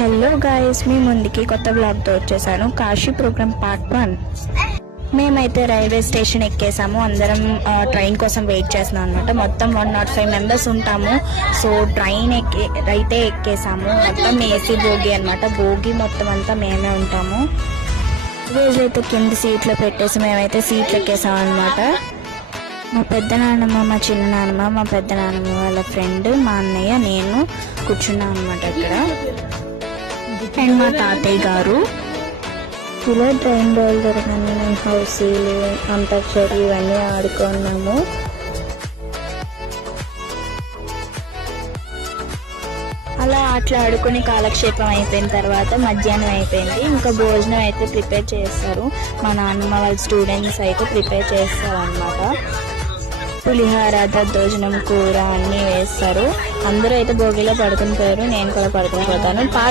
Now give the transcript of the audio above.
Hello guys, మీ ముందుకి కొత్త బ్లాగ్తో వచ్చేసాను. Kashi program part 1. మేమైతే రైల్వే స్టేషన్ ఎక్కేసాము. అందరం ట్రైన్ కోసం వెయిట్ చేస్తున్నాం అనమాట. మొత్తం 105 మెంబర్స్ ఉంటాము. సో ట్రైన్ అయితే ఎక్కేసాము. మొత్తం ఏసీ భోగి అనమాట. భోగి మొత్తం అంతా మేమే ఉంటాము. రోజైతే కింద సీట్లో పెట్టేసి మేమైతే సీట్లు ఎక్కేసాం అనమాట. మా పెద్ద నాన్నమ్మ, మా చిన్న నాన్నమ్మ, మా పెద్ద నాన్నమ్మ వాళ్ళ ఫ్రెండ్, మా అన్నయ్య, నేను కూర్చున్నాం అనమాట అక్కడ. అండ్ మా తాతయ్య గారు ఇలా ట్రైన్ బయలుదేరగానే మేము హౌసీలు, అంతాక్షరి ఇవన్నీ ఆడుకున్నాము. అలా అట్లా ఆడుకుని కాలక్షేపం అయిపోయిన తర్వాత మధ్యాహ్నం అయిపోయింది. ఇంకా భోజనం అయితే ప్రిపేర్ చేస్తారు. మా నాన్నమ్మ వాళ్ళ స్టూడెంట్స్ అయితే ప్రిపేర్ చేస్తారు అన్నమాట. పులిహార, దద్దోజనం, కూర అన్నీ వేస్తారు. అందరూ అయితే భోగిలో పడుకుని పోయారు. నేను కూడా పడుకుని పోతాను.